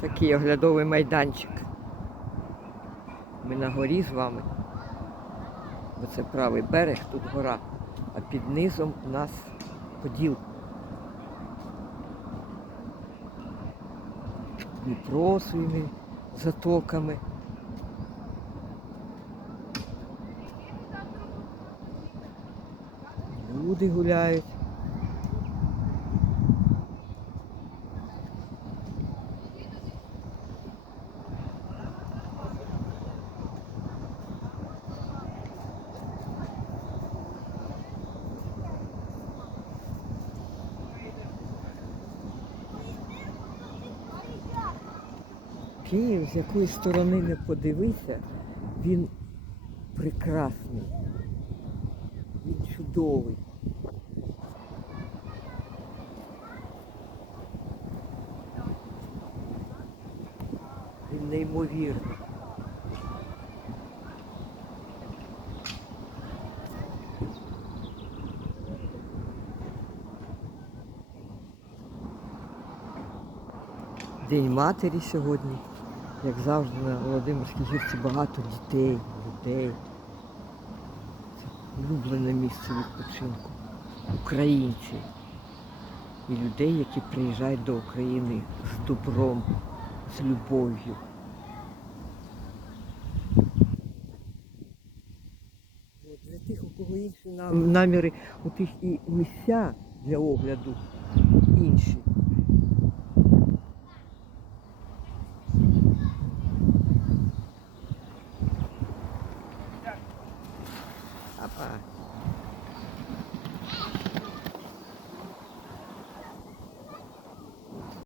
Такий оглядовий майданчик. Ми на горі з вами. Бо це правий берег, тут гора, а під низом у нас поділ. Дніпро своїми затоками. Люди гуляють. Київ, з якої сторони не подивися, він прекрасний. Він чудовий. Він неймовірний. День матері сьогодні. Як завжди на Володимирській гірці багато дітей, людей. Це улюблене місце відпочинку. Українців і людей, які приїжджають до України з добром, з любов'ю. Для тих, у кого інші наміри, у тих і місця для огляду інші. Uh,